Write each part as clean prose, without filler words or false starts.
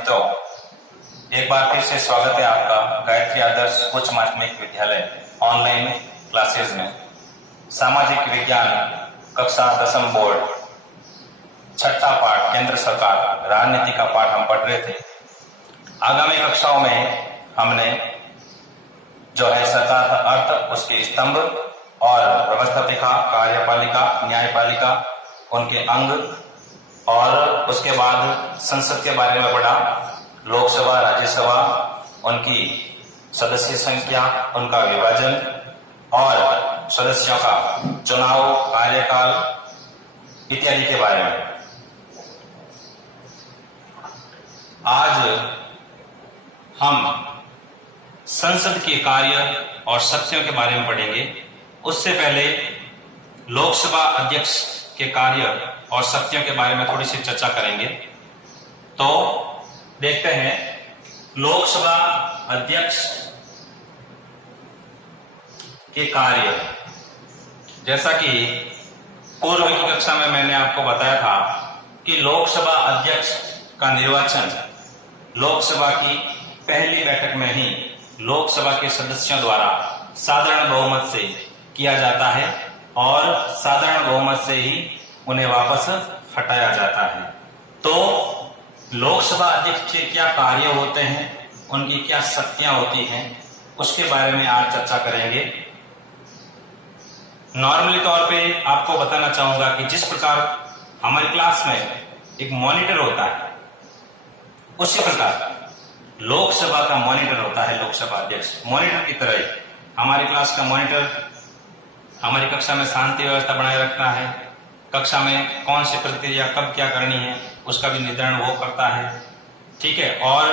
तो एक बार फिर से स्वागत है आपका गायत्री आदर्श उच्च माध्यमिक विद्यालय ऑनलाइन क्लासेस में। सामाजिक विज्ञान कक्षा 10वीं बोर्ड छठा पाठ केंद्र सरकार राजनीति का पाठ हम पढ़ रहे थे। आगामी कक्षाओं में हमने जो है सरकार का अर्थ, उसके स्तंभ और व्यवस्थापिका, कार्यपालिका, न्यायपालिका, उनके अंग और उसके बाद संसद के बारे में पढ़ा। लोकसभा, राज्यसभा, उनकी सदस्य संख्या, उनका विभाजन और सदस्यों का चुनाव, कार्यकाल इत्यादि के बारे में। आज हम संसद के कार्य और शक्तियों के बारे में पढ़ेंगे। उससे पहले लोकसभा अध्यक्ष के कार्य और शक्तियों के बारे में थोड़ी सी चर्चा करेंगे। तो देखते हैं लोकसभा अध्यक्ष के कार्य। जैसा कि पूर्व की कक्षा में मैंने आपको बताया था कि लोकसभा अध्यक्ष का निर्वाचन लोकसभा की पहली बैठक में ही लोकसभा के सदस्यों द्वारा साधारण बहुमत से किया जाता है और साधारण बहुमत से ही उन्हें वापस हटाया जाता है। तो लोकसभा अध्यक्ष के क्या कार्य होते हैं, उनकी क्या शक्तियां होती हैं, उसके बारे में आज चर्चा करेंगे। नॉर्मली तौर पे आपको बताना चाहूंगा कि जिस प्रकार हमारी क्लास में एक मॉनिटर होता है, उसी प्रकार लोकसभा का मॉनिटर होता है लोकसभा अध्यक्ष। मॉनिटर की तरह ही हमारी क्लास का मॉनिटर हमारी कक्षा में शांति व्यवस्था बनाए रखना है, कक्षा में कौन सी प्रतिक्रिया कब क्या करनी है उसका भी निर्धारण वो करता है, ठीक है। और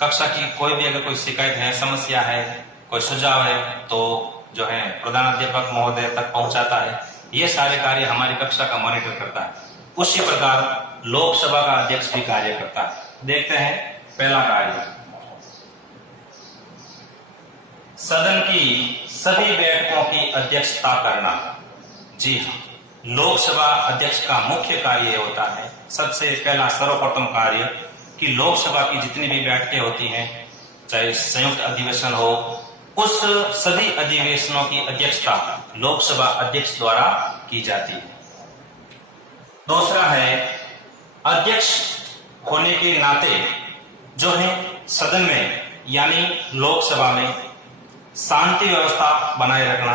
कक्षा की कोई भी अगर कोई शिकायत है, समस्या है, कोई सुझाव है तो जो है प्रधानाध्यापक महोदय तक पहुंचाता है। ये सारे कार्य हमारी कक्षा का मॉनिटर करता है। उसी प्रकार लोकसभा का अध्यक्ष भी कार्य करता है। देखते हैं पहला कार्य, सदन की सभी बैठकों की अध्यक्षता करना। जी हाँ, लोकसभा अध्यक्ष का मुख्य कार्य होता है, सबसे पहला सर्वप्रथम कार्य, कि लोकसभा की जितनी भी बैठकें होती हैं, चाहे संयुक्त अधिवेशन हो, उस सभी अधिवेशनों की अध्यक्षता लोकसभा अध्यक्ष द्वारा की जाती है। दूसरा है, अध्यक्ष होने के नाते जो है सदन में यानी लोकसभा में शांति व्यवस्था बनाए रखना।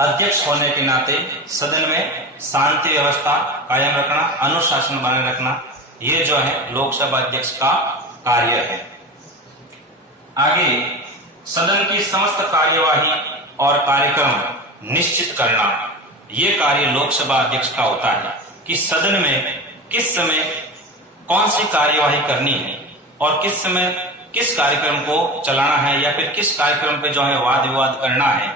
अध्यक्ष होने के नाते सदन में शांति व्यवस्था कायम रखना, अनुशासन बनाए रखना, ये जो है लोकसभा अध्यक्ष का कार्य है। आगे, सदन की समस्त कार्यवाही और कार्यक्रम निश्चित करना। ये कार्य लोकसभा अध्यक्ष का होता है कि सदन में किस समय कौन सी कार्यवाही करनी है और किस समय किस कार्यक्रम को चलाना है या फिर किस कार्यक्रम पे जो है वाद विवाद करना है।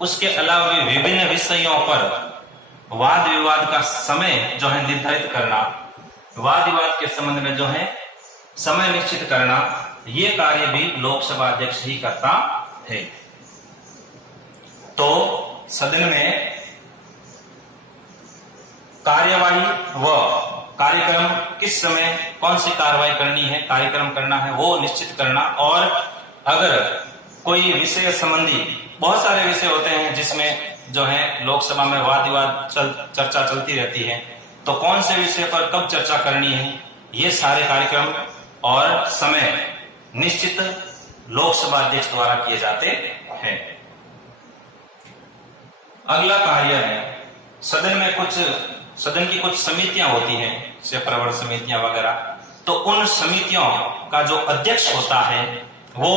उसके अलावा भी विभिन्न विषयों पर वाद विवाद का समय जो है निर्धारित करना, वाद विवाद के संबंध में जो है समय निश्चित करना, ये कार्य भी लोकसभा अध्यक्ष ही करता है। तो सदन में कार्यवाही व कार्यक्रम किस समय कौन सी कार्रवाई करनी है, कार्यक्रम करना है, वो निश्चित करना। और अगर कोई विषय संबंधी, बहुत सारे विषय होते हैं जिसमें जो है लोकसभा में वाद विवाद चर्चा चलती रहती है, तो कौन से विषय पर कब चर्चा करनी है, ये सारे कार्यक्रम और समय निश्चित लोकसभा अध्यक्ष द्वारा किए जाते हैं। अगला कार्य है, सदन की कुछ समितियां होती हैं, जैसे प्रवर समितियां वगैरह, तो उन समितियों का जो अध्यक्ष होता है वो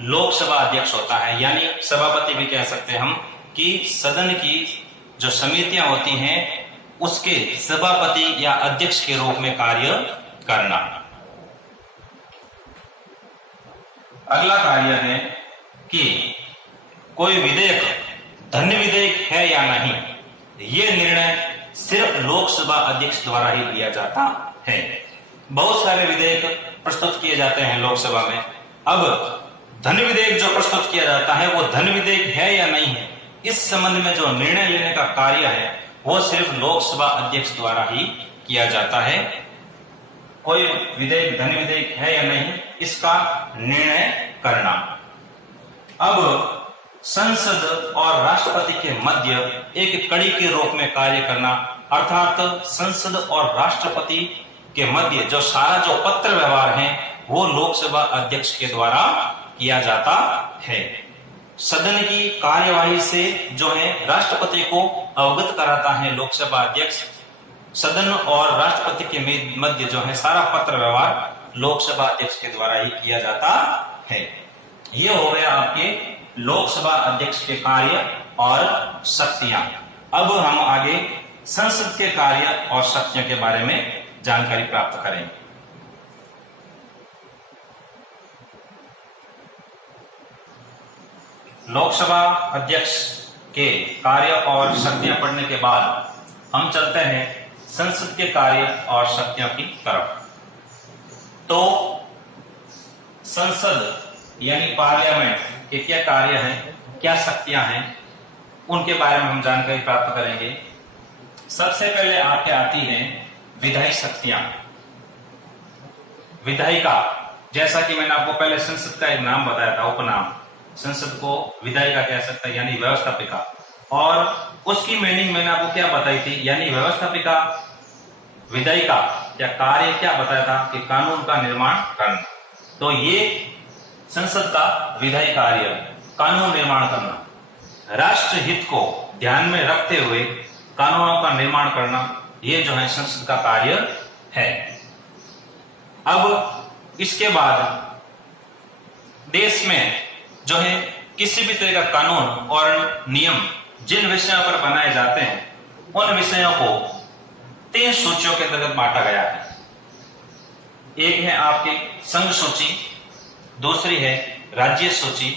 लोकसभा अध्यक्ष होता है, यानी सभापति भी कह सकते हैं हम, कि सदन की जो समितियां होती हैं उसके सभापति या अध्यक्ष के रूप में कार्य करना। अगला कार्य है कि कोई विधेयक धन विधेयक है या नहीं, ये निर्णय सिर्फ लोकसभा अध्यक्ष द्वारा ही लिया जाता है। बहुत सारे विधेयक प्रस्तुत किए जाते हैं लोकसभा में। अब धन विधेयक जो प्रस्तुत किया जाता है वो धन विधेयक है या नहीं है, इस संबंध में जो निर्णय लेने का कार्य है वो सिर्फ लोकसभा अध्यक्ष द्वारा ही किया जाता है। कोई विधेयक धन विधेयक है या नहीं, इसका निर्णय करना। अब संसद और राष्ट्रपति के मध्य एक कड़ी के रूप में कार्य करना, अर्थात संसद और राष्ट्रपति के मध्य जो सारा जो पत्र व्यवहार है वो लोकसभा अध्यक्ष के द्वारा किया जाता है। सदन की कार्यवाही से जो है राष्ट्रपति को अवगत कराता है लोकसभा अध्यक्ष। सदन और राष्ट्रपति के मध्य जो है सारा पत्र व्यवहार लोकसभा अध्यक्ष के द्वारा ही किया जाता है। ये हो गया आपके लोकसभा अध्यक्ष के कार्य और शक्तियां। अब हम आगे संसद के कार्य और शक्तियों के बारे में जानकारी प्राप्त करेंगे। लोकसभा अध्यक्ष के कार्य और शक्तियां पढ़ने के बाद हम चलते हैं संसद के कार्य और शक्तियों की तरफ। तो संसद यानी पार्लियामेंट के क्या कार्य हैं, क्या शक्तियां हैं, उनके बारे में हम जानकारी प्राप्त करेंगे। सबसे पहले आपके आती हैं विधायी शक्तियां। विधायिका, जैसा कि मैंने आपको पहले संसद का एक नाम बताया था, उपनाम। संसद को विधायिका कह सकता है, यानी व्यवस्थापिका। और उसकी मीनिंग मैंने आपको क्या बताई थी, यानी व्यवस्थापिका विधायिका क्या कार्य क्या बताया था कि कानून का निर्माण करना। तो ये संसद का विधायी कार्य कानून निर्माण करना, राष्ट्र हित को ध्यान में रखते हुए कानूनों का निर्माण करना, ये जो है संसद का कार्य है। अब इसके बाद देश में जो है किसी भी तरह का कानून और नियम जिन विषयों पर बनाए जाते हैं उन विषयों को 3 सूचियों के अंतर्गत बांटा गया है। एक है आपकी संघ सूची, दूसरी है राज्य सूची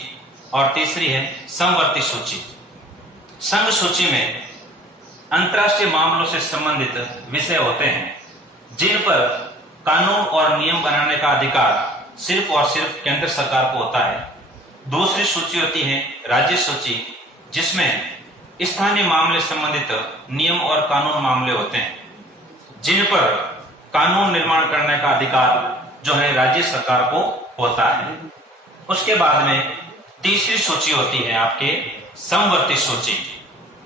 और तीसरी है समवर्ती सूची। संघ सूची में अंतर्राष्ट्रीय मामलों से संबंधित विषय होते हैं जिन पर कानून और नियम बनाने का अधिकार सिर्फ और सिर्फ केंद्र सरकार को होता है। दूसरी सूची होती है राज्य सूची, जिसमें स्थानीय मामले संबंधित नियम और कानून मामले होते हैं जिन पर कानून निर्माण करने का अधिकार जो है राज्य सरकार को होता है। उसके बाद में तीसरी सूची होती है आपके समवर्ती सूची।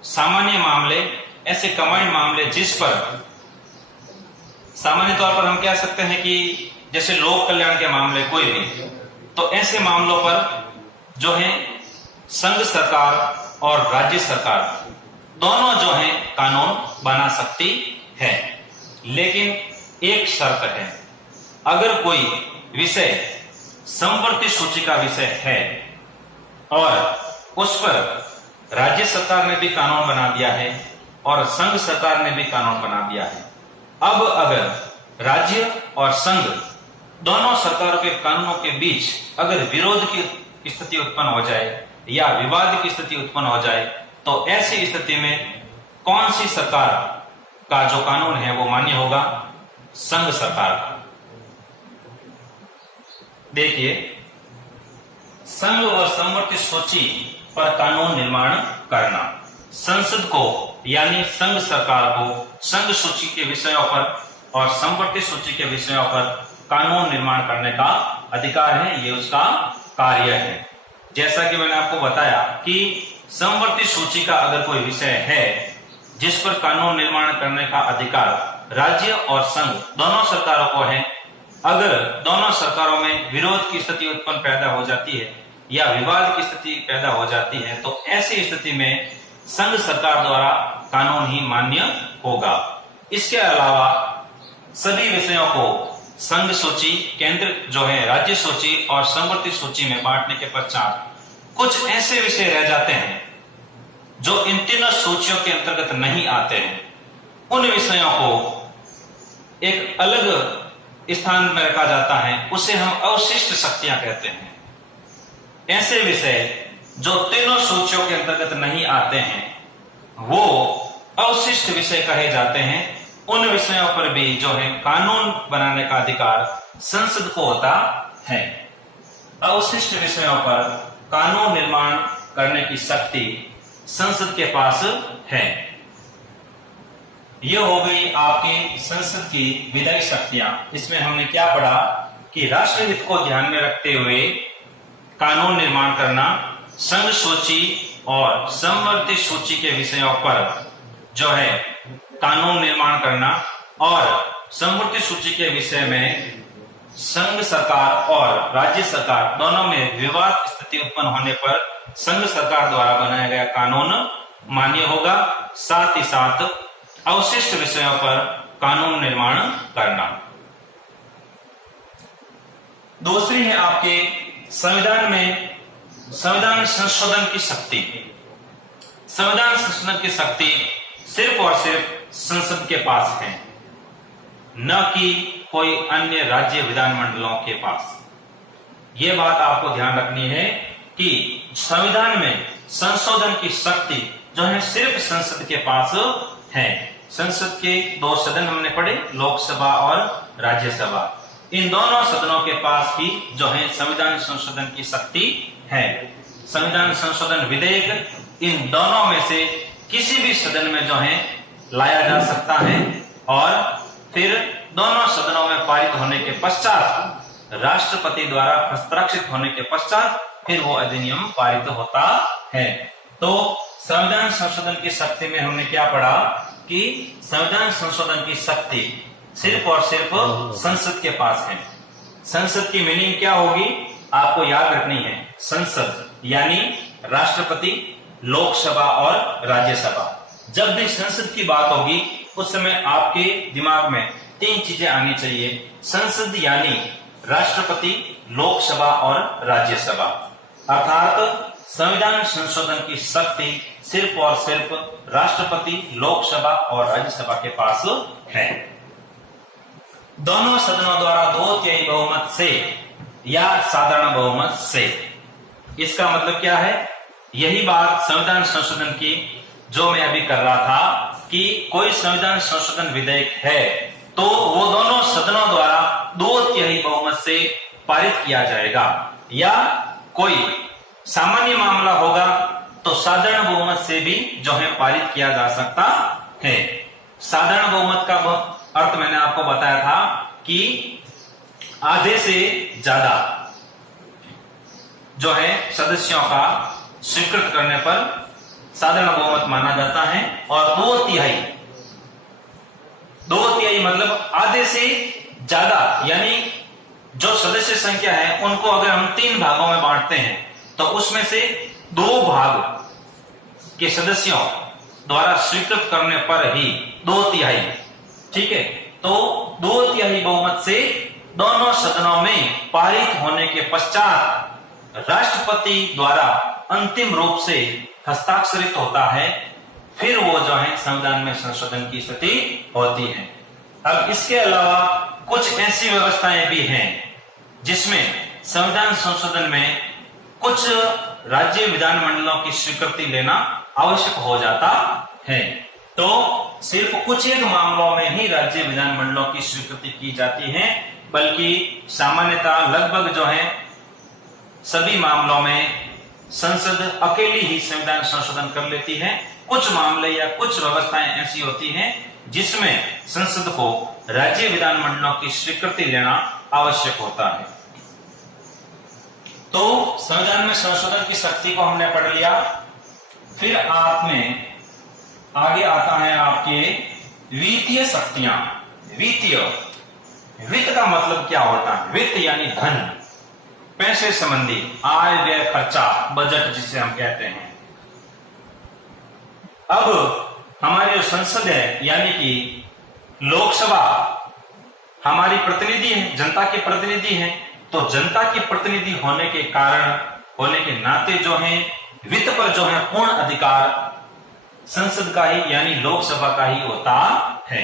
सामान्य मामले, ऐसे कंबाइंड मामले जिस पर सामान्य तौर पर हम कह सकते हैं कि जैसे लोक कल्याण के मामले कोई भी, तो ऐसे मामलों पर जो है संघ सरकार और राज्य सरकार दोनों जो है कानून बना सकती है। लेकिन एक शर्त है, अगर कोई विषय समवर्ती सूची का विषय है और उस पर राज्य सरकार ने भी कानून बना दिया है और संघ सरकार ने भी कानून बना दिया है। अब अगर राज्य और संघ दोनों सरकारों के कानूनों के बीच अगर विरोध की स्थिति उत्पन्न हो जाए या विवाद की स्थिति उत्पन्न हो जाए, तो ऐसी स्थिति में कौन सी सरकार का जो कानून है वो मान्य होगा? संघ सरकार का। देखिए, संघ और समवर्ती सूची पर कानून निर्माण करना, संसद को यानी संघ सरकार को संघ सूची के विषयों पर और समवर्ती सूची के विषयों पर कानून निर्माण करने का अधिकार है, ये उसका कार्य है। जैसा कि मैंने आपको बताया कि समवर्ती सूची का अगर कोई विषय है जिस पर कानून निर्माण करने का अधिकार राज्य और संघ दोनों सरकारों को है, अगर दोनों सरकारों में विरोध की स्थिति उत्पन्न पैदा हो जाती है या विवाद की स्थिति पैदा हो जाती है, तो ऐसी स्थिति में संघ सरकार द्वारा कानून ही मान्य होगा। इसके अलावा सभी विषयों को संघ सूची, केंद्र जो है राज्य सूची और समवर्ती सूची में बांटने के पश्चात कुछ ऐसे विषय रह जाते हैं जो इन तीनों सूचियों के अंतर्गत नहीं आते हैं। उन विषयों को एक अलग स्थान में रखा जाता है, उसे हम अवशिष्ट शक्तियां कहते हैं। ऐसे विषय जो तीनों सूचियों के अंतर्गत नहीं आते हैं वो अवशिष्ट विषय कहे जाते हैं। उन विषयों पर भी जो है कानून बनाने का अधिकार संसद को होता है। अवशिष्ट विषयों पर कानून निर्माण करने की शक्ति संसद के पास है। ये हो गई आपकी संसद की विधायी शक्तियां। इसमें हमने क्या पढ़ा कि राष्ट्र हित को ध्यान में रखते हुए कानून निर्माण करना, संघ सूची और समवर्ती सूची के विषयों पर जो है कानून निर्माण करना, और समवर्ती सूची के विषय में संघ सरकार और राज्य सरकार दोनों में विवाद स्थिति उत्पन्न होने पर संघ सरकार द्वारा बनाया गया कानून मान्य होगा। साथ ही साथ अवशिष्ट विषयों पर कानून निर्माण करना। दूसरी है आपके संविधान में संविधान संशोधन की शक्ति। संविधान संशोधन की शक्ति सिर्फ और सिर्फ संसद के पास है, न कि कोई अन्य राज्य विधानमंडलों के पास। यह बात आपको ध्यान रखनी है कि संविधान में संशोधन की शक्ति जो है सिर्फ संसद के पास है। संसद के दो सदन हमने पढ़े, लोकसभा और राज्यसभा। इन दोनों सदनों के पास ही जो है संविधान संशोधन की शक्ति है। संविधान संशोधन विधेयक इन दोनों में से किसी भी सदन में जो है लाया जा सकता है, और फिर दोनों सदनों में पारित होने के पश्चात राष्ट्रपति द्वारा हस्ताक्षरित होने के पश्चात फिर वो अधिनियम पारित होता है। तो संविधान संशोधन की शक्ति में हमने क्या पढ़ा कि संविधान संशोधन की शक्ति सिर्फ और सिर्फ संसद के पास है। संसद की मीनिंग क्या होगी आपको याद रखनी है। संसद यानी राष्ट्रपति, लोकसभा और राज्यसभा। जब भी संसद की बात होगी उस समय आपके दिमाग में तीन चीजें आनी चाहिए। संसद यानी राष्ट्रपति, लोकसभा और राज्यसभा। अर्थात संविधान संशोधन की शक्ति सिर्फ और सिर्फ राष्ट्रपति, लोकसभा और राज्यसभा के पास है। दोनों सदनों द्वारा 2/3 बहुमत से या साधारण बहुमत से। इसका मतलब क्या है? यही बात संविधान संशोधन की जो मैं अभी कर रहा था कि कोई संविधान संशोधन विधेयक है तो वो दोनों सदनों द्वारा 2/3 बहुमत से पारित किया जाएगा, या कोई सामान्य मामला होगा तो साधारण बहुमत से भी जो है पारित किया जा सकता है। साधारण बहुमत का अर्थ मैंने आपको बताया था कि आधे से ज्यादा जो है सदस्यों का स्वीकृत करने पर साधारण बहुमत माना जाता है। और 2/3 मतलब आधे से ज्यादा, यानी जो सदस्य संख्या है उनको अगर हम 3 भागों में बांटते हैं तो उसमें से 2 भाग के सदस्यों द्वारा स्वीकृत करने पर ही 2/3, ठीक है। तो 2/3 बहुमत से दोनों सदनों में पारित होने के पश्चात राष्ट्रपति द्वारा अंतिम रूप से हस्ताक्षरित होता है, फिर वो जो है संविधान में संशोधन की स्थिति होती है। अब इसके अलावा कुछ ऐसी व्यवस्थाएं भी हैं जिसमें संविधान संशोधन में कुछ राज्य विधानमंडलों की स्वीकृति लेना आवश्यक हो जाता है। तो सिर्फ कुछ एक मामलों में ही राज्य विधानमंडलों की स्वीकृति की जाती है, बल्कि सामान्यतः लगभग जो है सभी मामलों में संसद अकेली ही संविधान संशोधन कर लेती है। कुछ मामले या कुछ व्यवस्थाएं ऐसी होती हैं जिसमें संसद को राज्य विधानमंडलों की स्वीकृति लेना आवश्यक होता है। तो संविधान में संशोधन की शक्ति को हमने पढ़ लिया। फिर आप में आगे आता है आपके वित्तीय शक्तियां। वित्तीय, वित्त का मतलब क्या होता है? वित्त यानी धन, पैसे संबंधी, आय व्यय खर्चा, बजट जिसे हम कहते हैं। अब हमारी जो संसद है यानी कि लोकसभा हमारी प्रतिनिधि है, जनता के प्रतिनिधि है। तो जनता की प्रतिनिधि होने के कारण, होने के नाते जो है वित्त पर जो है पूर्ण अधिकार संसद का ही यानी लोकसभा का ही होता है।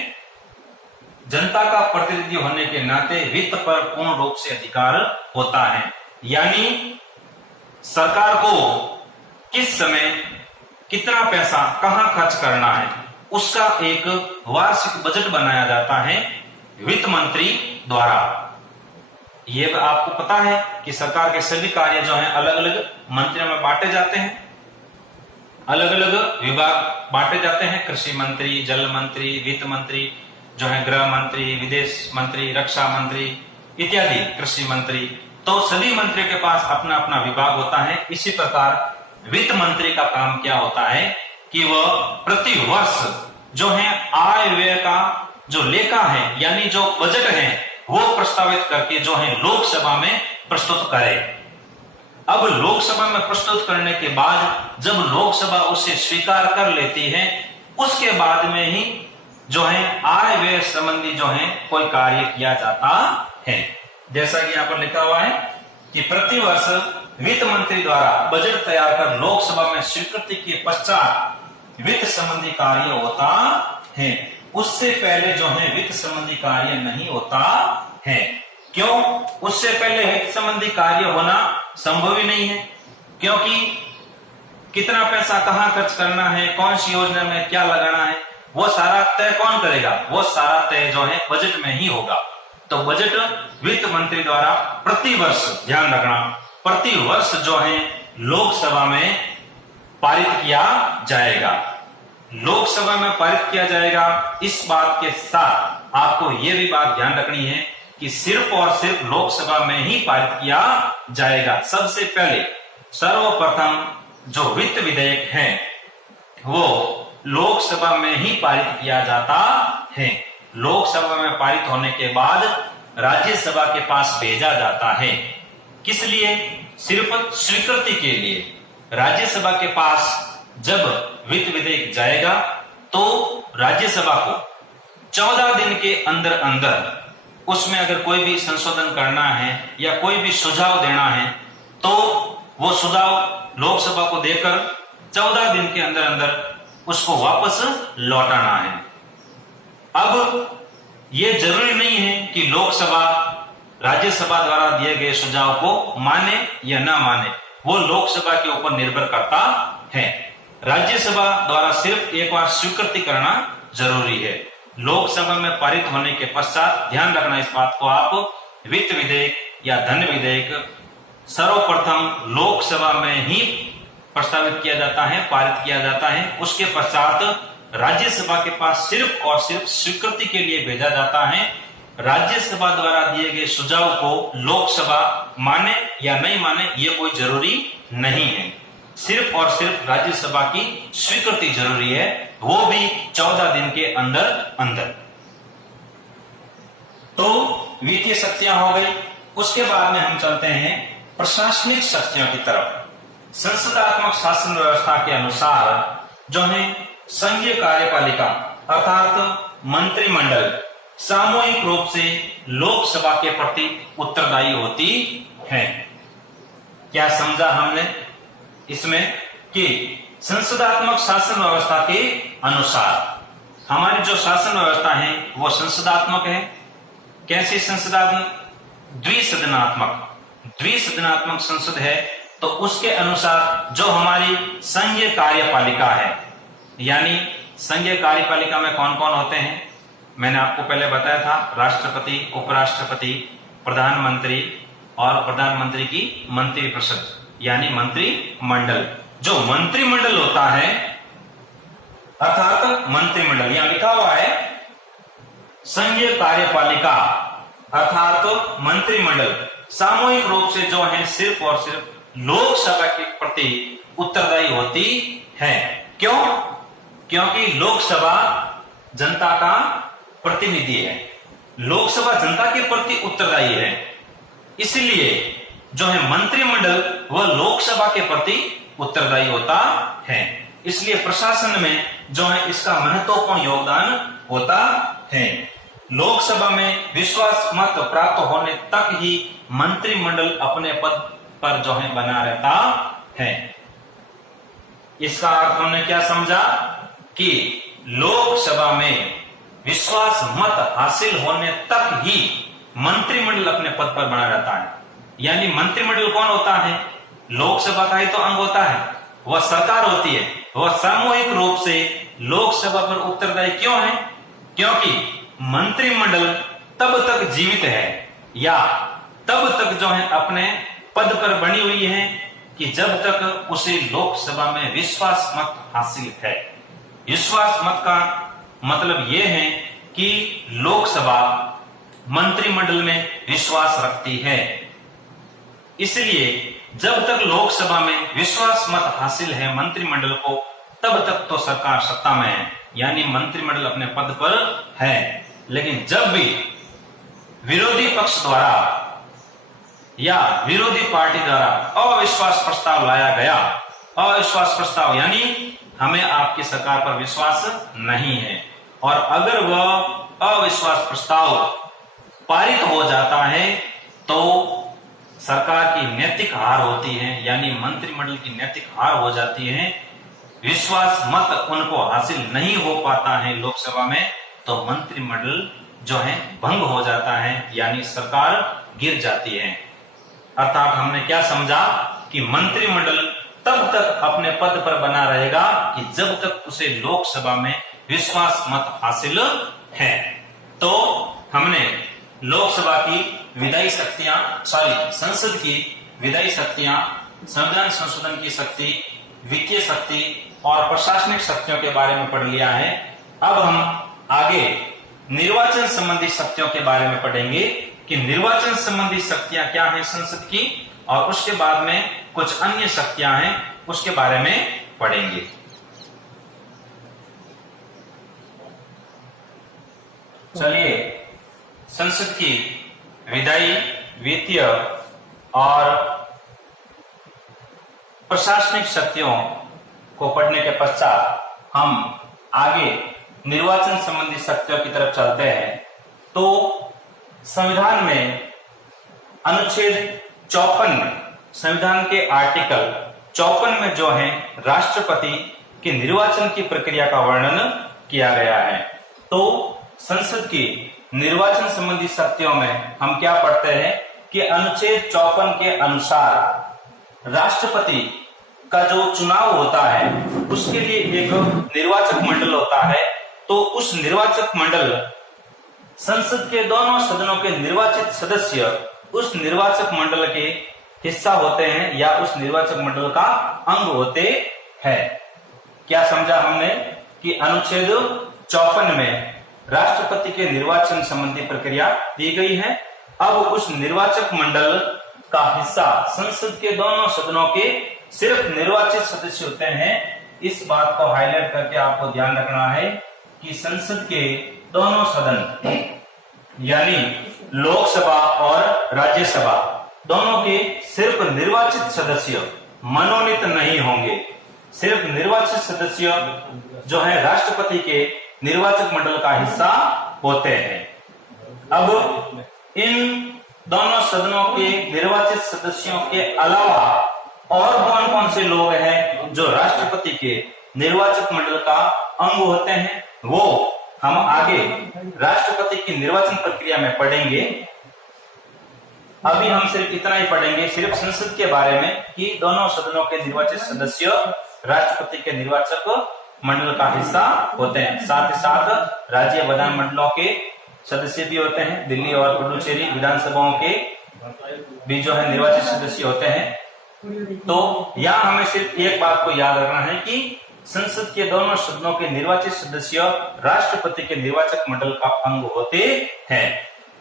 जनता का प्रतिनिधि होने के नाते वित्त पर पूर्ण रूप से अधिकार होता है, यानी सरकार को किस समय कितना पैसा कहां खर्च करना है उसका एक वार्षिक बजट बनाया जाता है वित्त मंत्री द्वारा। ये आपको पता है कि सरकार के सभी कार्य जो हैं अलग अलग मंत्रियों में बांटे जाते हैं। अलग अलग विभाग बांटे जाते हैं। कृषि मंत्री, जल मंत्री, वित्त मंत्री, जो है गृह मंत्री, विदेश मंत्री, रक्षा मंत्री इत्यादि कृषि मंत्री। तो सभी मंत्रियों के पास अपना अपना विभाग होता है। इसी प्रकार वित्त मंत्री का काम क्या होता है कि वह प्रति वर्ष जो है आय व्यय का जो लेखा है, यानी जो बजट है, वो प्रस्तावित करके जो है लोकसभा में प्रस्तुत करे। अब लोकसभा में प्रस्तुत करने के बाद जब लोकसभा उसे स्वीकार कर लेती है, उसके बाद में ही जो है आय व्यय संबंधी जो है कोई कार्य किया जाता है। जैसा कि यहाँ पर लिखा हुआ है कि प्रतिवर्ष वित्त मंत्री द्वारा बजट तैयार कर लोकसभा में स्वीकृति के पश्चात वित्त संबंधी कार्य होता है। उससे पहले जो है वित्त संबंधी कार्य नहीं होता है। क्यों? उससे पहले वित्त संबंधी कार्य होना संभव ही नहीं है, क्योंकि कितना पैसा कहां खर्च करना है, कौन सी योजना में क्या लगाना है, वो सारा तय कौन करेगा? वो सारा तय जो है बजट में ही होगा। तो बजट वित्त मंत्री द्वारा प्रति वर्ष, ध्यान रखना, प्रति वर्ष जो है लोकसभा में पारित किया जाएगा। लोकसभा में पारित किया जाएगा। इस बात के साथ आपको यह भी बात ध्यान रखनी है कि सिर्फ और सिर्फ लोकसभा में ही पारित किया जाएगा। सबसे पहले सर्वप्रथम जो वित्त विधेयक है वो लोकसभा में ही पारित किया जाता है। लोकसभा में पारित होने के बाद राज्यसभा के पास भेजा जाता है। किस लिए? सिर्फ स्वीकृति के लिए। राज्यसभा के पास जब वित्त विधेयक जाएगा तो राज्यसभा को 14 दिन के अंदर अंदर उसमें अगर कोई भी संशोधन करना है या कोई भी सुझाव देना है तो वो सुझाव लोकसभा को देकर 14 दिन के अंदर अंदर उसको वापस लौटाना है। अब ये जरूरी नहीं है कि लोकसभा राज्यसभा द्वारा दिए गए सुझाव को माने या ना माने, वो लोकसभा के ऊपर निर्भर करता है। राज्यसभा द्वारा सिर्फ एक बार स्वीकृति करना जरूरी है। लोकसभा में पारित होने के पश्चात ध्यान रखना इस बात को आप, वित्त विधेयक या धन विधेयक सर्वप्रथम लोकसभा में ही प्रस्तावित किया जाता है, पारित किया जाता है। उसके पश्चात राज्यसभा के पास सिर्फ और सिर्फ स्वीकृति के लिए भेजा जाता है। राज्यसभा द्वारा दिए गए सुझाव को लोकसभा माने या नहीं माने ये कोई जरूरी नहीं है। सिर्फ और सिर्फ राज्यसभा की स्वीकृति जरूरी है, वो भी 14 दिन के अंदर अंदर। तो वित्तीय शक्तियां हो गई। उसके बाद में हम चलते हैं प्रशासनिक शक्तियों की तरफ। संसदात्मक शासन व्यवस्था के अनुसार जो है संघीय कार्यपालिका अर्थात मंत्रिमंडल सामूहिक रूप से लोकसभा के प्रति उत्तरदायी होती है। क्या समझा हमने इसमें कि संसदात्मक शासन व्यवस्था के अनुसार हमारी जो शासन व्यवस्था है वो संसदात्मक है। कैसी संसदात्मक? द्विसदनात्मक संसद है। तो उसके अनुसार जो हमारी संघीय कार्यपालिका है, यानी संघीय कार्यपालिका में कौन कौन होते हैं मैंने आपको पहले बताया था, राष्ट्रपति, उपराष्ट्रपति, प्रधानमंत्री और प्रधानमंत्री की मंत्रिपरिषद यानी मंत्रिमंडल। जो मंत्रिमंडल होता है अर्थात मंत्रिमंडल, यहां लिखा हुआ है संघीय कार्यपालिका अर्थात मंत्रिमंडल सामूहिक रूप से जो है सिर्फ और सिर्फ लोकसभा के प्रति उत्तरदायी होती है। क्यों? क्योंकि लोकसभा जनता का प्रतिनिधि है, लोकसभा जनता के प्रति उत्तरदायी है। इसलिए जो है मंत्रिमंडल वह लोकसभा के प्रति उत्तरदायी होता है। इसलिए प्रशासन में जो है इसका महत्वपूर्ण योगदान होता है। लोकसभा में विश्वास मत प्राप्त होने तक ही मंत्रिमंडल अपने पद पर जो है बना रहता है। इसका अर्थ हमने क्या समझा कि लोकसभा में विश्वास मत हासिल होने तक ही मंत्रिमंडल अपने पद पर बना रहता है। यानी मंत्रिमंडल कौन होता है? लोकसभा का ही तो अंग होता है, वह सरकार होती है। वह सामूहिक रूप से लोकसभा पर उत्तरदायी क्यों है? क्योंकि मंत्रिमंडल तब तक जीवित है या तब तक जो है अपने पद पर बनी हुई है कि जब तक उसे लोकसभा में विश्वास मत हासिल है। विश्वास मत का मतलब यह है कि लोकसभा मंत्रिमंडल में विश्वास रखती है। इसलिए जब तक लोकसभा में विश्वास मत हासिल है मंत्रिमंडल को, तब तक तो सरकार सत्ता में है, यानी मंत्रिमंडल अपने पद पर है। लेकिन जब भी विरोधी पक्ष द्वारा या विरोधी पार्टी द्वारा अविश्वास प्रस्ताव लाया गया, अविश्वास प्रस्ताव यानी हमें आपकी सरकार पर विश्वास नहीं है, और अगर वह अविश्वास प्रस्ताव पारित हो जाता है तो सरकार की नैतिक हार होती है, यानी मंत्रिमंडल की नैतिक हार हो जाती है। विश्वास मत उनको हासिल नहीं हो पाता है लोकसभा में, तो मंत्रिमंडल जो है भंग हो जाता है, यानी सरकार गिर जाती है। अर्थात हमने क्या समझा कि मंत्रिमंडल तब तक अपने पद पर बना रहेगा कि जब तक उसे लोकसभा में विश्वास मत हासिल है। तो हमने लोकसभा की विधायी शक्तियां, संसद की विधायी शक्तियां, संविधान संशोधन की शक्ति, वित्तीय शक्ति और प्रशासनिक शक्तियों के बारे में पढ़ लिया है। अब हम आगे निर्वाचन संबंधी शक्तियों के बारे में पढ़ेंगे कि निर्वाचन संबंधी शक्तियां क्या हैं संसद की, और उसके बाद में कुछ अन्य शक्तियां हैं उसके बारे में पढ़ेंगे। चलिए, संसद की विधायी, वित्तीय और प्रशासनिक शक्तियों को पढ़ने के पश्चात हम आगे निर्वाचन संबंधी शक्तियों की तरफ चलते हैं। तो संविधान में अनुच्छेद 54 में, संविधान के आर्टिकल 54 में जो है राष्ट्रपति के निर्वाचन की प्रक्रिया का वर्णन किया गया है। तो संसद की निर्वाचन संबंधी शक्तियों में हम क्या पढ़ते हैं कि अनुच्छेद 54 के अनुसार राष्ट्रपति का जो चुनाव होता है उसके लिए एक निर्वाचक मंडल होता है। तो उस निर्वाचक मंडल, संसद के दोनों सदनों के निर्वाचित सदस्य उस निर्वाचक मंडल के हिस्सा होते हैं या उस निर्वाचक मंडल का अंग होते हैं। क्या समझा हमने कि अनुच्छेद 54 में राष्ट्रपति के निर्वाचन संबंधी प्रक्रिया दी गई है। अब उस निर्वाचक मंडल का हिस्सा संसद के दोनों सदनों के सिर्फ निर्वाचित सदस्य होते हैं। इस बात को हाईलाइट करके आपको ध्यान रखना है कि संसद के दोनों सदन यानी लोकसभा और राज्यसभा दोनों के सिर्फ निर्वाचित सदस्य मनोनीत नहीं होंगे। सिर्फ निर्वाचित सदस्य जो है राष्ट्रपति के निर्वाचक मंडल का हिस्सा होते हैं। अब इन दोनों सदनों के निर्वाचित सदस्यों के अलावा और कौन कौन से लोग हैं जो राष्ट्रपति के निर्वाचक मंडल का अंग होते हैं, वो हम आगे राष्ट्रपति की निर्वाचन प्रक्रिया में पढ़ेंगे। अभी हम सिर्फ इतना ही पढ़ेंगे, सिर्फ संसद के बारे में, कि दोनों सदनों के निर्वाचित सदस्य राष्ट्रपति के निर्वाचक मंडल का हिस्सा होते हैं। साथ ही साथ राज्य विधान मंडलों के सदस्य भी होते हैं। दिल्ली और पुडुचेरी विधानसभाओं के भी जो है निर्वाचित सदस्य होते हैं। तो यहाँ हमें सिर्फ एक बात को याद रखना है कि संसद के दोनों सदनों के निर्वाचित सदस्य राष्ट्रपति के निर्वाचक मंडल का अंग होते हैं।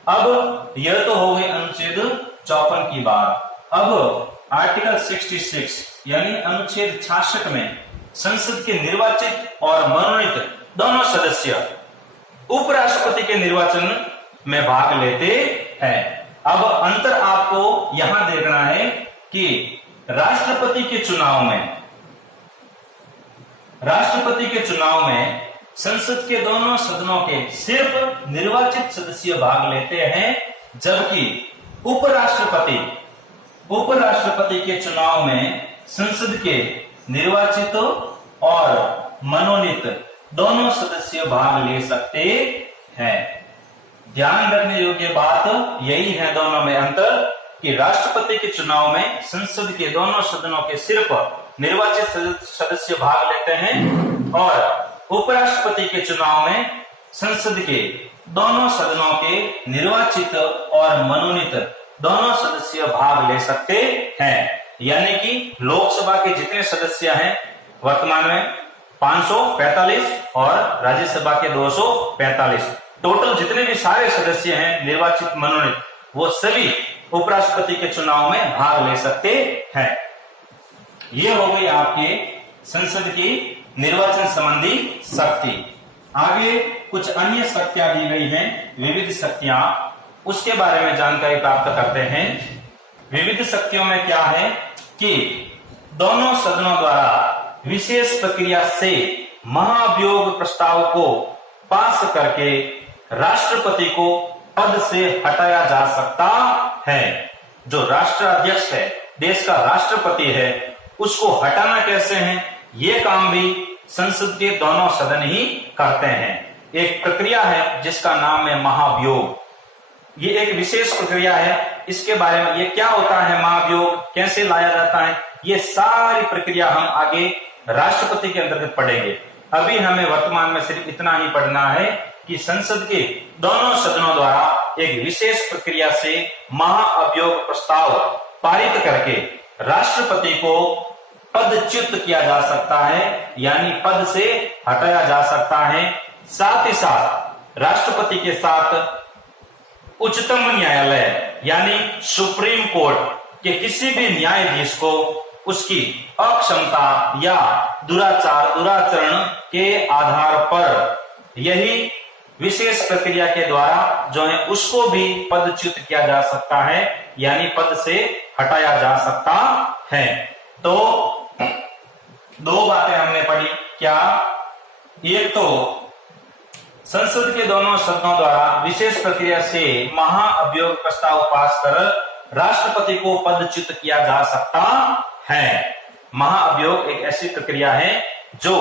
अब यह तो हो गई अनुच्छेद 54 की बात। अब आर्टिकल 66 यानी अनुच्छेद 66 में संसद के निर्वाचित और मनोनीत दोनों सदस्य उपराष्ट्रपति के निर्वाचन में भाग लेते हैं। अब अंतर आपको यहां देखना है कि राष्ट्रपति के चुनाव में संसद के दोनों सदनों के सिर्फ निर्वाचित सदस्य भाग लेते हैं, जबकि उपराष्ट्रपति के चुनाव में संसद के निर्वाचित और मनोनीत दोनों सदस्य भाग ले सकते हैं। ध्यान रखने योग्य बात यही है दोनों में अंतर कि राष्ट्रपति के चुनाव में संसद के दोनों सदनों के सिर्फ निर्वाचित सदस्य भाग लेते हैं, और उपराष्ट्रपति के चुनाव में संसद के दोनों सदनों के निर्वाचित और मनोनीत दोनों सदस्य भाग ले सकते हैं। यानी कि लोकसभा के जितने सदस्य हैं वर्तमान में 545 और राज्यसभा के 245, टोटल जितने भी सारे सदस्य हैं निर्वाचित मनोनीत, वो सभी उपराष्ट्रपति के चुनाव में भाग ले सकते हैं। ये हो गई आपके संसद की निर्वाचन संबंधी शक्ति। आगे कुछ अन्य शक्तियां दी गई हैं, विविध शक्तियां, उसके बारे में जानकारी प्राप्त करते हैं। विविध शक्तियों में क्या है कि दोनों सदनों द्वारा विशेष प्रक्रिया से महाभियोग प्रस्ताव को पास करके राष्ट्रपति को पद से हटाया जा सकता है। जो राष्ट्राध्यक्ष है, देश का राष्ट्रपति है, उसको हटाना कैसे है, ये काम भी संसद के दोनों सदन ही करते हैं। एक प्रक्रिया है जिसका नाम है महाभियोग। ये एक विशेष प्रक्रिया है, इसके बारे में ये क्या होता है, महाभियोग कैसे लाया जाता है, ये सारी प्रक्रिया हम आगे राष्ट्रपति के अंतर्गत पढ़ेंगे। अभी हमें वर्तमान में सिर्फ इतना ही पढ़ना है कि संसद के दोनों सदनों द्वारा एक विशेष प्रक्रिया से महाअभियोग प्रस्ताव पारित करके राष्ट्रपति को पदच्युत किया जा सकता है, यानी पद से हटाया जा सकता है। साथ ही साथ राष्ट्रपति के साथ उच्चतम न्यायालय यानी सुप्रीम कोर्ट के किसी भी न्यायाधीश को उसकी अक्षमता या दुराचरण के आधार पर यही विशेष प्रक्रिया के द्वारा जो है उसको भी पदच्युत किया जा सकता है, यानी पद से हटाया जा सकता है। तो दो बातें हमने पढ़ी, क्या, एक तो संसद के दोनों सदनों द्वारा विशेष प्रक्रिया से महाअभियोग प्रस्ताव पास कर राष्ट्रपति को पदच्युत किया जा सकता है। महाअभियोग एक ऐसी प्रक्रिया है जो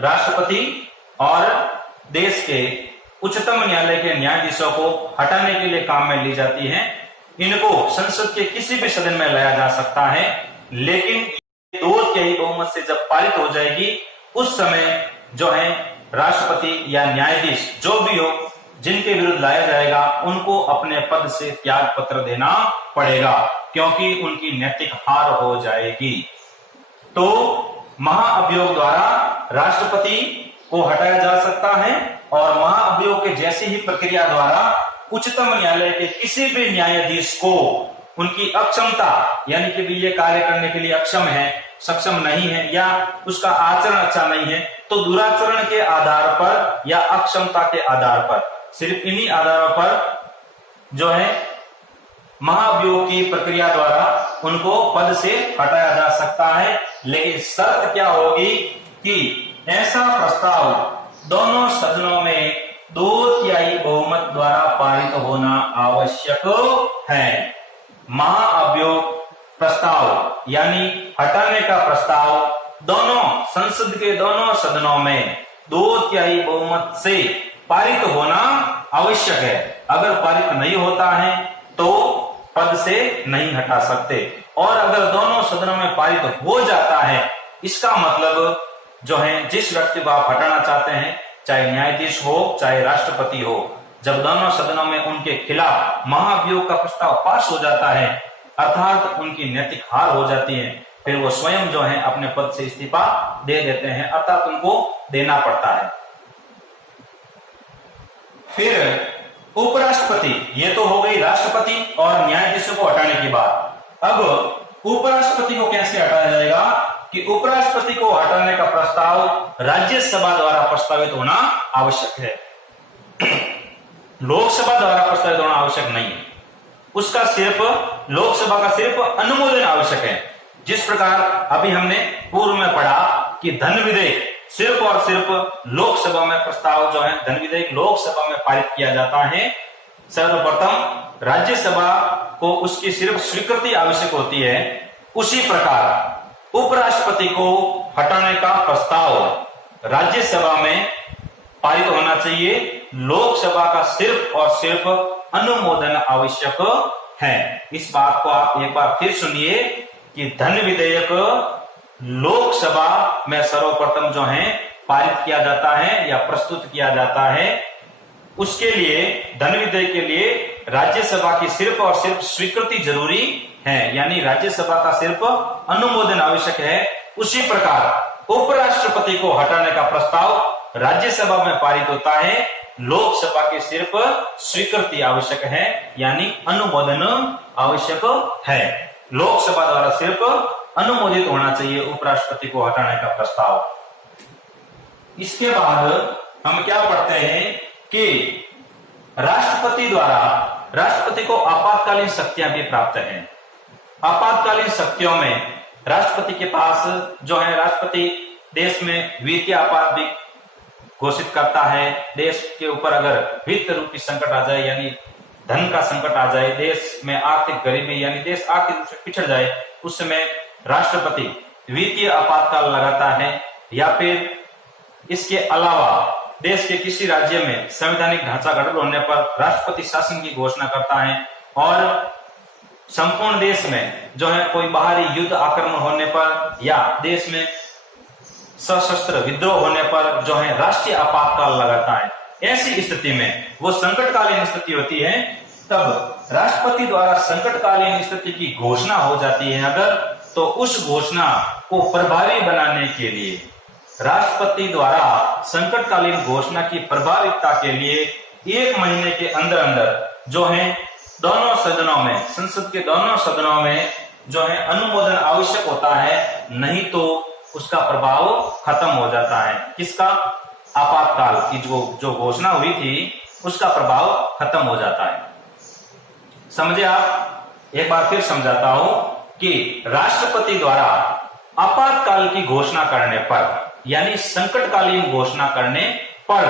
राष्ट्रपति और देश के उच्चतम न्यायालय के न्यायाधीशों को हटाने के लिए काम में ली जाती है। इनको संसद के किसी भी सदन में लाया जा सकता है, लेकिन 2/3 बहुमत से जब पारित हो जाएगी उस समय जो है राष्ट्रपति या न्यायाधीश जो भी हो जिनके विरुद्ध लाया जाएगा उनको अपने पद से त्याग पत्र देना पड़ेगा, क्योंकि उनकी नैतिक हार हो जाएगी। तो महाअभियोग द्वारा राष्ट्रपति को हटाया जा सकता है और महाअभियोग के जैसी ही प्रक्रिया द्वारा उच्चतम न्यायालय के किसी भी न्यायाधीश को उनकी अक्षमता यानी कि भी ये कार्य करने के लिए अक्षम है, सक्षम नहीं है या उसका आचरण अच्छा नहीं है, तो दुराचरण के आधार पर या अक्षमता के आधार पर, सिर्फ इन्हीं आधारों पर जो है महाअभियोग की प्रक्रिया द्वारा उनको पद से हटाया जा सकता है। लेकिन शर्त क्या होगी कि ऐसा प्रस्ताव दोनों सदनों में 2/3 बहुमत द्वारा पारित होना आवश्यक है। महाअभियोग प्रस्ताव यानी हटाने का प्रस्ताव दोनों संसद के दोनों सदनों में 2/3 बहुमत से पारित होना आवश्यक है। अगर पारित नहीं होता है तो पद से नहीं हटा सकते, और अगर दोनों सदनों में पारित हो जाता है इसका मतलब जो है जिस व्यक्ति को आप हटाना चाहते हैं, चाहे न्यायाधीश हो चाहे राष्ट्रपति हो, जब दोनों सदनों में उनके खिलाफ महाअभियोग का प्रस्ताव पास हो जाता है अर्थात उनकी नैतिक हार हो जाती है, फिर वो स्वयं जो है अपने पद से इस्तीफा दे देते हैं, अर्थात उनको देना पड़ता है। फिर उपराष्ट्रपति, ये तो हो गई राष्ट्रपति और न्यायाधीशों को हटाने की बात। अब उपराष्ट्रपति को कैसे हटाया जाएगा कि उपराष्ट्रपति को हटाने का प्रस्ताव राज्यसभा द्वारा प्रस्तावित होना आवश्यक है, लोकसभा द्वारा प्रस्तावित होना आवश्यक नहीं है। उसका सिर्फ लोकसभा का सिर्फ अनुमोदन आवश्यक है। जिस प्रकार अभी हमने पूर्व में पढ़ा कि धन विधेयक सिर्फ और सिर्फ लोकसभा में प्रस्ताव जो है धन विधेयक लोकसभा में पारित किया जाता है, सर्वप्रथम राज्यसभा को उसकी सिर्फ स्वीकृति आवश्यक होती है, उसी प्रकार उपराष्ट्रपति को हटाने का प्रस्ताव राज्यसभा में पारित होना चाहिए, लोकसभा का सिर्फ और सिर्फ अनुमोदन आवश्यक है। इस बात को आप एक बार फिर सुनिए कि धन विधेयक लोकसभा में सर्वप्रथम जो है पारित किया जाता है या प्रस्तुत किया जाता है। उसके लिए धन विधेयक के लिए राज्यसभा की सिर्फ और सिर्फ स्वीकृति जरूरी है, यानी राज्यसभा का सिर्फ अनुमोदन आवश्यक है। उसी प्रकार उपराष्ट्रपति को हटाने का प्रस्ताव राज्यसभा में पारित होता है, लोकसभा की सिर्फ स्वीकृति आवश्यक है, यानी अनुमोदन आवश्यक है। लोकसभा द्वारा सिर्फ अनुमोदित होना चाहिए उपराष्ट्रपति को हटाने का प्रस्ताव। इसके बाद हम क्या पढ़ते हैं कि राष्ट्रपति द्वारा राष्ट्रपति को आपातकालीन शक्तियां भी प्राप्त हैं। आपातकालीन शक्तियों में राष्ट्रपति के पास जो है, राष्ट्रपति देश में वित्तीय आपात भी घोषित करता है। देश के ऊपर अगर वित्त रूपी संकट आ जाए, यानी धन का संकट आ जाए, देश में आर्थिक गरीबी यानी देश आर्थिक रूप से पिछड़ जाए, उस समय राष्ट्रपति वित्तीय आपातकाल लगाता है। या फिर इसके अलावा देश के किसी राज्य में संवैधानिक ढांचा गड़बड़ होने पर राष्ट्रपति शासन की घोषणा करता है। और संपूर्ण देश में जो है कोई बाहरी युद्ध आक्रमण होने पर या देश में सशस्त्र विद्रोह होने पर जो है राष्ट्रीय आपातकाल लगाता है। ऐसी स्थिति में, वो संकटकालीन स्थिति होती है, तब राष्ट्रपति द्वारा संकटकालीन स्थिति की घोषणा हो जाती है अगर, तो उस घोषणा को प्रभावी बनाने के लिए राष्ट्रपति द्वारा संकटकालीन घोषणा की प्रभाविता के लिए 1 महीने के अंदर अंदर जो है दोनों सदनों में, संसद के दोनों सदनों में जो है अनुमोदन आवश्यक होता है, नहीं तो उसका प्रभाव खत्म हो जाता है। किसका? आपातकाल की जो घोषणा हुई थी उसका प्रभाव खत्म हो जाता है। समझे आप? एक बार फिर समझाता हूं कि राष्ट्रपति द्वारा आपातकाल की घोषणा करने पर, यानी संकटकालीन घोषणा करने पर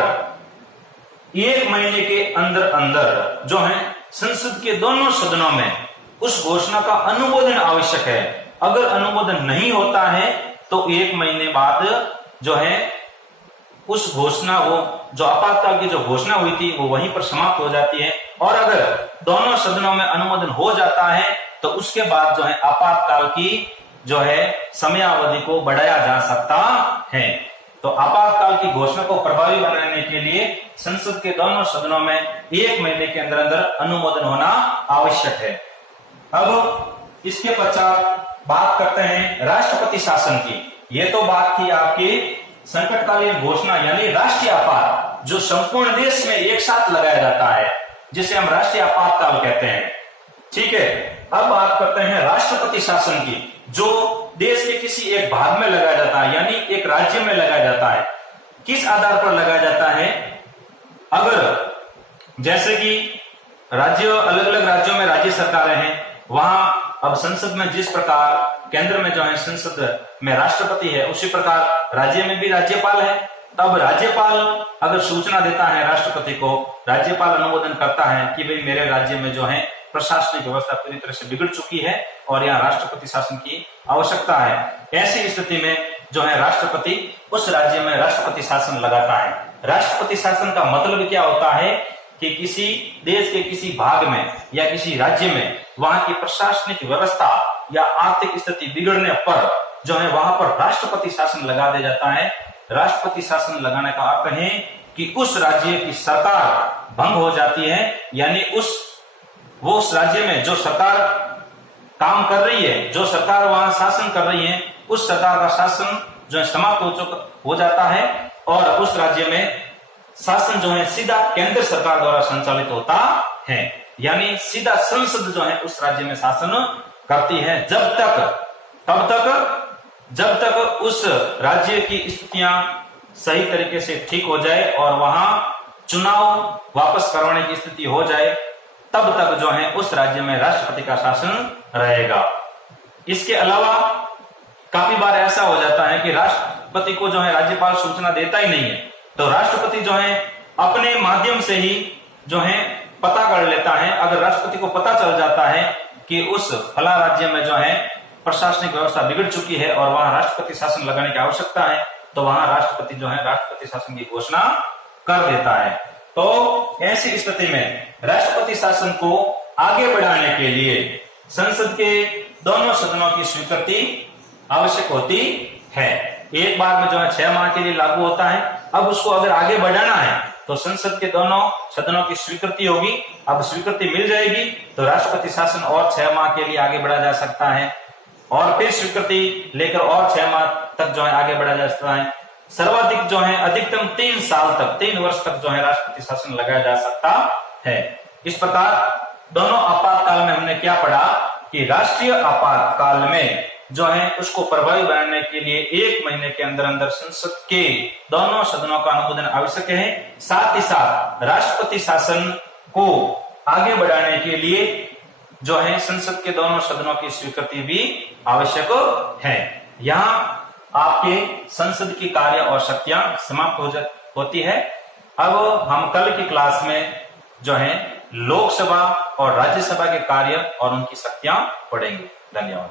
1 महीने के अंदर अंदर जो है संसद के दोनों सदनों में उस घोषणा का अनुमोदन आवश्यक है। अगर अनुमोदन नहीं होता है तो 1 महीने बाद जो है उस घोषणा, वो जो आपातकाल की जो घोषणा हुई थी वो वहीं पर समाप्त हो जाती है। और अगर दोनों सदनों में अनुमोदन हो जाता है तो उसके बाद जो है आपातकाल की जो है समयावधि को बढ़ाया जा सकता है। तो आपातकाल की घोषणा को प्रभावी बनाने के लिए संसद के दोनों सदनों में 1 महीने के अंदर अंदर अनुमोदन होना आवश्यक है। अब इसके पश्चात बात करते हैं राष्ट्रपति शासन की। ये तो बात थी आपकी संकटकालीन घोषणा, यानी राष्ट्रीय आपात, जो संपूर्ण देश में एक साथ लगाया जाता है, जिसे हम राष्ट्रीय आपातकाल कहते हैं। ठीक है, अब बात करते हैं राष्ट्रपति शासन की, जो देश के किसी एक भाग में लगाया जाता है, यानी एक राज्य में लगाया जाता है। किस आधार पर लगाया जाता है? अगर जैसे कि राज्य, अलग अलग राज्यों में राज्य सरकारें हैं, वहां अब संसद में जिस प्रकार केंद्र में जो है संसद में राष्ट्रपति है, उसी प्रकार राज्य में भी राज्यपाल है। तब राज्यपाल अगर सूचना देता है राष्ट्रपति को, राज्यपाल अनुमोदन करता है कि भाई मेरे राज्य में जो है प्रशासनिक व्यवस्था पूरी तरह से बिगड़ चुकी है और यहाँ राष्ट्रपति शासन की आवश्यकता है। ऐसी स्थिति में जो है राष्ट्रपति उस राज्य में राष्ट्रपति शासन लगाता है। राष्ट्रपति शासन का मतलब क्या होता है कि किसी देश के किसी भाग में या किसी राज्य में वहां की प्रशासनिक व्यवस्था या आर्थिक स्थिति बिगड़ने पर जो है वहां पर राष्ट्रपति शासन लगा दिया जाता है। राष्ट्रपति शासन लगाने का अर्थ है कि उस राज्य की सरकार भंग हो जाती है, यानी उस राज्य में जो सरकार काम कर रही है, जो सरकार वहां शासन कर रही है, उस सरकार का शासन जो है समाप्त हो जाता है और उस राज्य में शासन जो है सीधा केंद्र सरकार द्वारा संचालित होता है, यानी सीधा संसद जो है उस राज्य में शासन करती है जब तक उस राज्य की स्थितियां सही तरीके से ठीक हो जाए और वहां चुनाव वापस करवाने की स्थिति हो जाए, तब तक जो है उस राज्य में राष्ट्रपति का शासन रहेगा। इसके अलावा काफी बार ऐसा हो जाता है कि राष्ट्रपति को जो है राज्यपाल सूचना देता ही नहीं है, तो राष्ट्रपति जो है अपने माध्यम से ही जो है पता कर लेता है। अगर राष्ट्रपति को पता चल जाता है कि उस फला राज्य में जो है प्रशासनिक व्यवस्था बिगड़ चुकी है और वहां राष्ट्रपति शासन लगाने की आवश्यकता है, तो वहां राष्ट्रपति जो है राष्ट्रपति शासन की घोषणा कर देता है। तो ऐसी स्थिति में राष्ट्रपति शासन को आगे बढ़ाने के लिए संसद के दोनों सदनों की स्वीकृति आवश्यक होती है। एक बार में जो है 6 माह के लिए लागू होता है। अब उसको अगर आगे बढ़ाना है तो संसद के दोनों सदनों की स्वीकृति होगी। अब स्वीकृति मिल जाएगी तो राष्ट्रपति शासन और 6 माह के लिए आगे बढ़ा जा सकता है, और फिर स्वीकृति लेकर और 6 माह तक जो है आगे बढ़ा जा सकता है। सर्वाधिक जो है अधिकतम 3 साल तक, 3 वर्ष तक जो है राष्ट्रपति शासन लगाया जा सकता है। इस प्रकार दोनों आपातकाल में हमने क्या पढ़ा कि राष्ट्रीय आपातकाल में जो है उसको प्रभावी बनाने के लिए 1 महीने के अंदर अंदर संसद के दोनों सदनों का अनुमोदन आवश्यक है। साथ ही साथ राष्ट्रपति शासन को आगे बढ़ाने के लिए जो है संसद के दोनों सदनों की स्वीकृति भी आवश्यक है। यहाँ आपके संसद की कार्य और शक्तियां समाप्त होती है। अब हम कल की क्लास में जो है लोकसभा और राज्यसभा के कार्य और उनकी शक्तियां पढ़ेंगे। धन्यवाद।